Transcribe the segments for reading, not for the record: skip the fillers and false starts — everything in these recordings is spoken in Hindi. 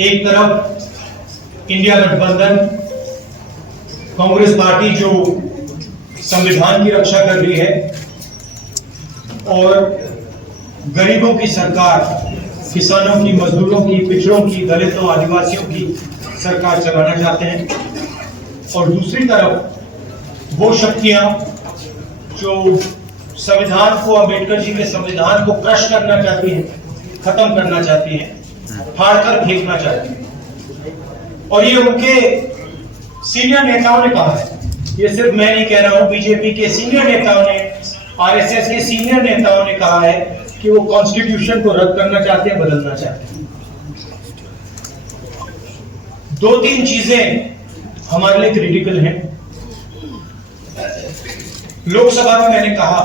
एक तरफ इंडिया गठबंधन कांग्रेस पार्टी जो संविधान की रक्षा कर रही है और गरीबों की सरकार, किसानों की, मजदूरों की, पिछड़ों की, दलितों, आदिवासियों की सरकार चलाना चाहते हैं, और दूसरी तरफ वो शक्तियां जो संविधान को, अंबेडकर जी के संविधान को क्रश करना चाहती हैं, खत्म करना चाहती हैं, फाड़कर फेंकना चाहती हैं। और ये उनके सीनियर नेताओं ने कहा है, ये सिर्फ मैं नहीं कह रहा हूं, बीजेपी के सीनियर नेताओं ने, आरएसएस के सीनियर नेताओं ने कहा है कि वो कॉन्स्टिट्यूशन को रद्द करना चाहते हैं, बदलना चाहते हैं। दो तीन चीजें हमारे लिए क्रिटिकल हैं। लोकसभा में मैंने कहा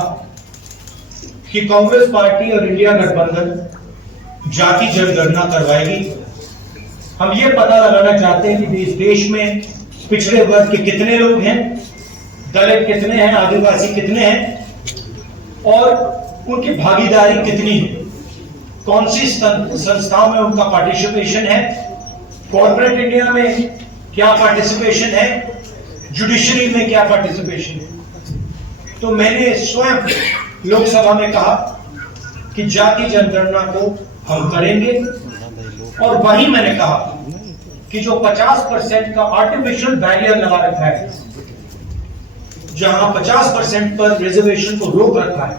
कि कांग्रेस पार्टी और इंडिया गठबंधन जाति जनगणना करवाएगी। हम ये पता लगाना चाहते हैं कि इस देश में पिछड़े वर्ग के कितने लोग हैं, दलित कितने हैं, आदिवासी कितने हैं और उनकी भागीदारी कितनी है, कौन सी संस्थाओं में उनका पार्टिसिपेशन है, कॉर्पोरेट इंडिया में क्या पार्टिसिपेशन है, जुडिशरी में क्या पार्टिसिपेशन है। तो मैंने स्वयं लोकसभा में कहा कि जाति जनगणना को हम करेंगे, और वहीं मैंने कहा कि जो 50% का आर्टिफिशियल बैरियर लगा रखा है, जहां 50% पर रिजर्वेशन को रोक रखा है,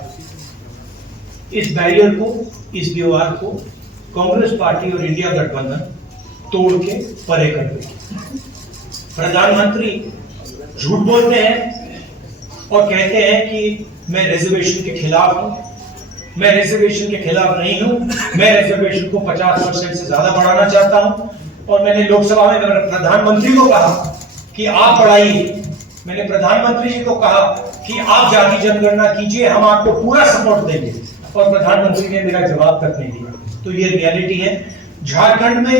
इस बैरियर को, इस दीवार को कांग्रेस पार्टी और इंडिया गठबंधन तोड़ के परे कर देगी। प्रधानमंत्री झूठ बोलते हैं और कहते हैं कि मैं रिजर्वेशन के खिलाफ हूं। मैं रिजर्वेशन के खिलाफ नहीं हूं, मैं रिजर्वेशन को 50% से ज्यादा बढ़ाना चाहता हूं। और मैंने लोकसभा में प्रधानमंत्री को कहा कि आप बढ़ाइए, मैंने प्रधानमंत्री जी को कहा कि आप जाति जनगणना कीजिए, हम आपको पूरा सपोर्ट देंगे, और प्रधानमंत्री ने मेरा जवाब तक नहीं दिया। तो ये रियलिटी है। झारखंड में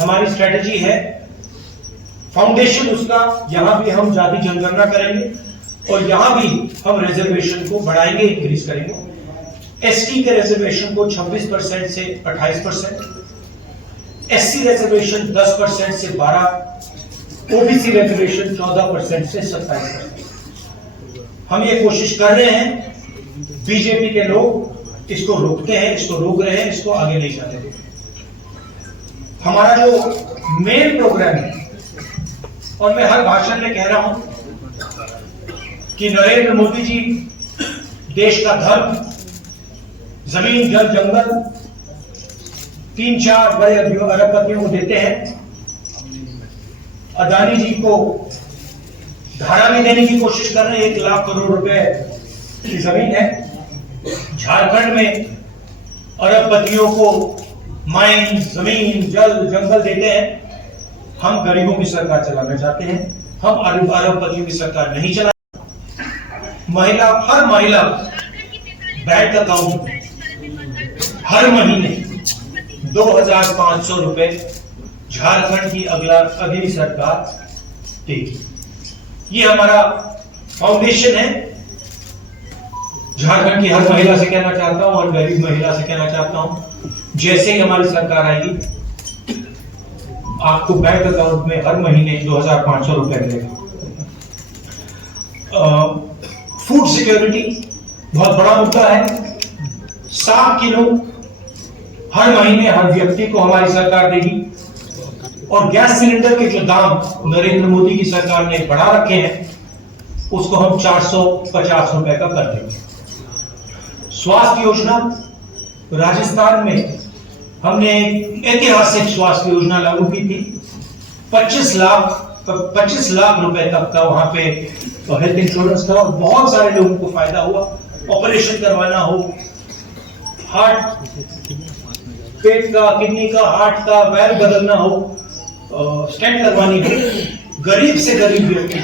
हमारी स्ट्रेटेजी है, फाउंडेशन उसका, यहां भी हम जाति जनगणना करेंगे और यहां भी हम रिजर्वेशन को बढ़ाएंगे, इंक्रीज करेंगे। एसटी के रिजर्वेशन को 26% से 28%, एससी रिजर्वेशन 10% से 12%, ओबीसी रिजर्वेशन 14% से 27%। हम ये कोशिश कर रहे हैं, बीजेपी के लोग इसको रोकते हैं, इसको रोक रहे हैं, इसको आगे नहीं जाने देते। हमारा जो मेन प्रोग्राम है, और मैं हर भाषण में कह रहा हूं कि नरेंद्र मोदी जी देश का धर्म, जमीन, जल, जंगल 3-4 बड़े अरबपतियों को देते हैं। अदानी जी को धारा में देने की कोशिश कर रहे हैं, 1 लाख करोड़ रुपए की जमीन है। झारखंड में अरबपतियों को माइन, जमीन, जल, जंगल देते हैं। हम गरीबों की सरकार चलाना चाहते हैं, हम अरबपतियों की सरकार नहीं चला। महिला, हर महिला बैंक अकाउंट हर महीने 2500 रुपए झारखंड की अगली सरकार देगी। ये हमारा फाउंडेशन है। झारखंड की हर महिला से कहना चाहता हूं और गरीब महिला से कहना चाहता हूं, जैसे ही हमारी सरकार आएगी, आपको बैंक अकाउंट में हर महीने 2500 रुपए मिलेगा। फूड सिक्योरिटी बहुत बड़ा मुद्दा है। 7 किलो हर महीने हर व्यक्ति को हमारी सरकार देगी, और गैस सिलेंडर के जो दाम नरेंद्र मोदी की सरकार ने बढ़ा रखे हैं, उसको हम 450 रुपए का कर देंगे। स्वास्थ्य योजना, राजस्थान में हमने ऐतिहासिक स्वास्थ्य योजना लागू की थी। 25 लाख रुपए तक का वहां पे हेल्थ इंश्योरेंस था, और बहुत सारे लोगों को फायदा हुआ। ऑपरेशन करवाना हो, हार्ट, पेट का, किडनी का, हार्ट का वैल्व बदलना हो, स्टेंट करवानी हो, गरीब से गरीब व्यक्ति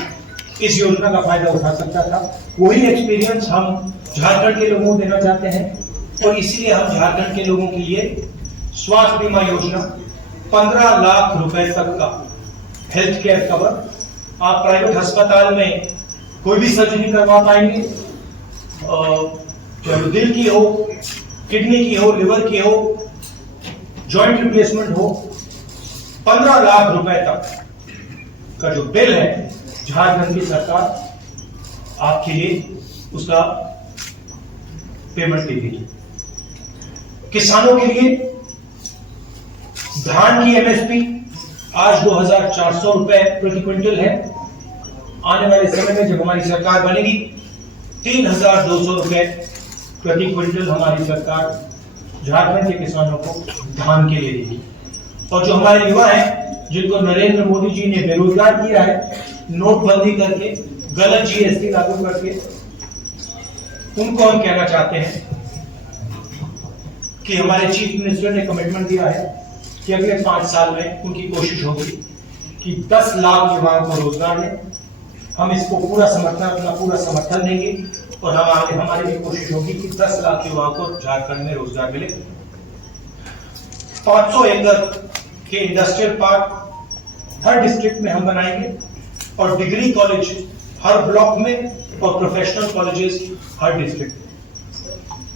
इस योजना का फायदा उठा सकता था। वही एक्सपीरियंस हम झारखंड के लोगों को देना चाहते हैं, और इसीलिए हम झारखंड के लोगों के लिए स्वास्थ्य बीमा योजना, 15 लाख रुपए तक का हेल्थ केयर कवर। आप प्राइवेट अस्पताल में कोई भी सर्जरी करवा पाएंगे, चाहे दिल की हो, किडनी की हो, लिवर की हो, जॉइंट रिप्लेसमेंट हो, 15 लाख रुपए तक का जो बिल है झारखंड की सरकार आपके लिए उसका पेमेंट दे देगी। किसानों के लिए धान की एमएसपी आज 2,400 रुपए प्रति क्विंटल है। आने वाले समय में जब हमारी सरकार बनेगी 3,200 रुपए प्रति क्विंटल हमारी सरकार झारखंड के किसानों को धान के लिए देगी। और जो हमारे युवा हैं जिनको नरेंद्र मोदी जी ने बेरोजगार किया है नोटबंदी करके, गलत जीएसटी लागू करके, उनको हम कहना चाहते हैं कि हमारे चीफ मिनिस्टर ने कमिटमेंट दिया है कि अगले 5 साल में उनकी कोशिश होगी कि 10 लाख युवाओं को रोजगार दें। हम इसको पूरा समर्थन देंगे और हमारी भी कोशिश होगी कि 10 लाख युवाओं को झारखंड में रोजगार मिले। 500 एकड़ के इंडस्ट्रियल पार्क हर डिस्ट्रिक्ट में हम बनाएंगे और डिग्री कॉलेज हर ब्लॉक में और प्रोफेशनल कॉलेजेस हर डिस्ट्रिक्ट में।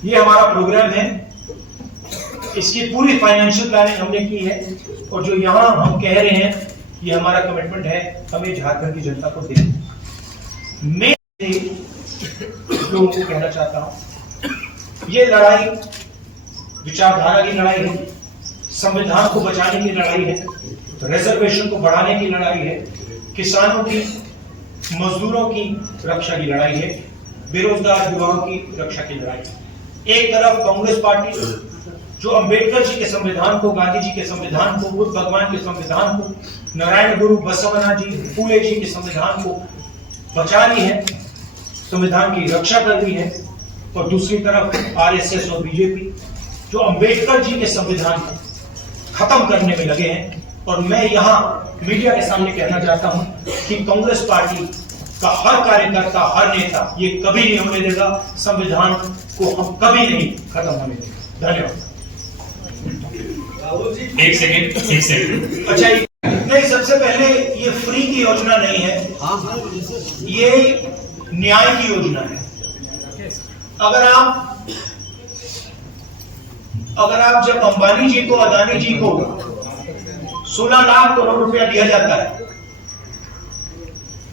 ये हमारा प्रोग्राम है, इसकी पूरी फाइनेंशियल प्लानिंग हमने की है और जो यहां हम कह रहे हैं ये हमारा कमिटमेंट है, हमें झारखंड की जनता को देना। मैं लोगों को कहना चाहता हूं ये लड़ाई विचारधारा की लड़ाई है, संविधान को बचाने की लड़ाई है, रिजर्वेशन को बढ़ाने की लड़ाई है, किसानों की, मजदूरों की रक्षा की लड़ाई है, बेरोजगार युवाओं की रक्षा की लड़ाई है। एक तरफ कांग्रेस पार्टी जो अंबेडकर जी के संविधान को, गांधी जी के संविधान को, बुद्ध भगवान के संविधान को, नारायण गुरु बसवन्ना जी, फूले जी के संविधान को बचा रही है, संविधान की रक्षा कर रही है, और दूसरी तरफ आरएसएस और बीजेपी जो अंबेडकर जी के संविधान को खत्म करने में लगे हैं। और मैं यहां मीडिया के सामने कहना चाहता हूं कि कांग्रेस पार्टी का हर कार्यकर्ता, हर नेता ये कभी नहीं होने देगा, संविधान को हम कभी नहीं खत्म होने देंगे। धन्यवाद। एक सेकंड। अच्छा, नहीं, सबसे पहले ये फ्री की योजना नहीं है, ये न्याय की योजना है। अगर आप जब अंबानी जी को, अदानी जी को 16 लाख करोड़ रुपया दिया जाता है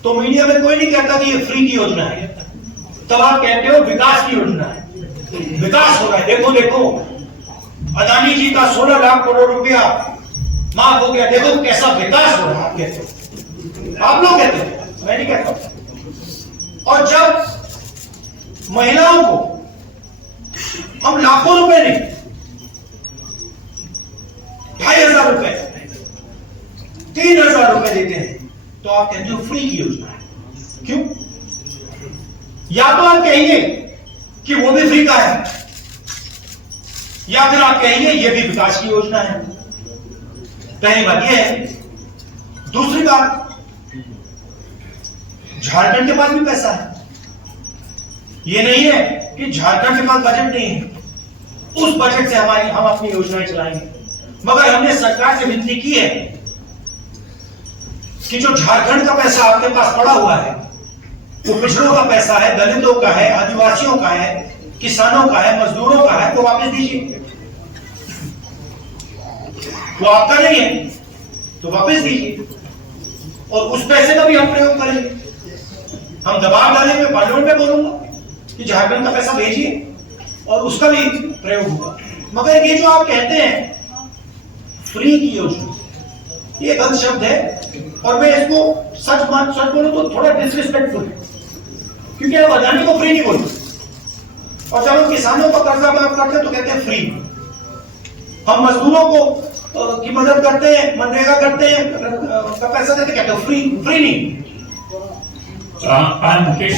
तो मीडिया में कोई नहीं कहता कि ये फ्री की योजना है, तब आप कहते हो विकास की योजना है, विकास हो रहा है, देखो देखो अदानी जी का 16 लाख करोड़ रुपया माफ हो गया, देखो कैसा विकास हो रहा है, कहते हो, आप लोग कहते हो, मैं नहीं कहता। और जब महिलाओं को हम लाखों रुपए नहीं, 2,500 रुपए, 3,000 रुपए देते हैं तो आप कहते हो फ्री की योजना है। क्यों? या तो आप कहेंगे कि वो भी फ्री का है, या फिर आप कहेंगे ये भी विकास की योजना है। पहली बात यह है। दूसरी बात, झारखंड के पास भी पैसा है, ये नहीं है कि झारखंड के पास बजट नहीं है, उस बजट से हम अपनी योजनाएं चलाएंगे। मगर हमने सरकार से विनती की है कि जो झारखंड का पैसा आपके पास पड़ा हुआ है वो पिछड़ों का पैसा है, दलितों का है, आदिवासियों का है, किसानों का है, मजदूरों का है, तो वापस दीजिए। वो आपका नहीं है तो वापस दीजिए, और उस पैसे का भी हम प्रयोग करेंगे। हम दबाव डालेंगे, पार्लियामेंट में बोलूंगा कि झारखंड का पैसा भेजिए और उसका भी प्रयोग होगा। मगर ये जो आप कहते हैं फ्री की योजना, ये गलत शब्द है, और मैं इसको सच बोलूं तो थोड़ा डिसरिस्पेक्टफुल है, क्योंकि आप अदानी को फ्री नहीं बोलते, और जब हम किसानों का कर्जा माफ करते हैं तो कहते हैं फ्री। हम मजदूरों को की मदद करते हैं, मनरेगा करते हैं, का पैसा देते, कहते हैं फ्री। फ्री नहीं। मुकेश,